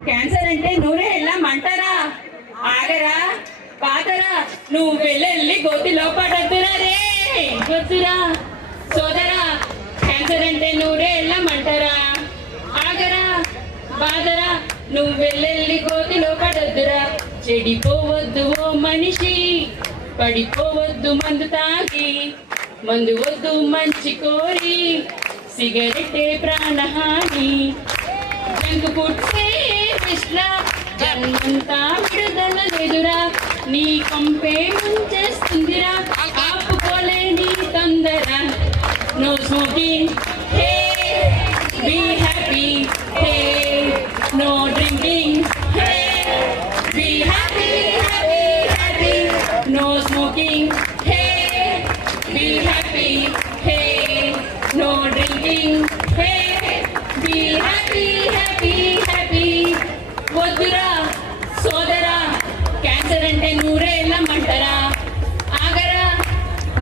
Cancer అంటే నూనె వెళ్ళమంటారా? ఆగరా పాతరా, నువ్వు వెళ్ళి గోతిలో పడద్దురా రే వద్దురా సోదరా. క్యాన్సర్ అంటే నూనె వెళ్ళమంటారా? ఆగరా బాధరా, నువ్వు వెళ్ళి గోతిలో పడద్దురా. చెడిపోవద్దు ఓ మనిషి, పడిపోవద్దు మందు తాగి, మందు వద్దు మంచి కోరి, సిగరెట్టే ప్రాణహాని. జంక్ ఫుడ్సే కృష్ణ జన్మంతా విడుదల లేదురా, నీ కంపే ముంచేస్తుందిరా, ఆపుకోలేని తొందర. No smoking hey, be happy hey, no drinking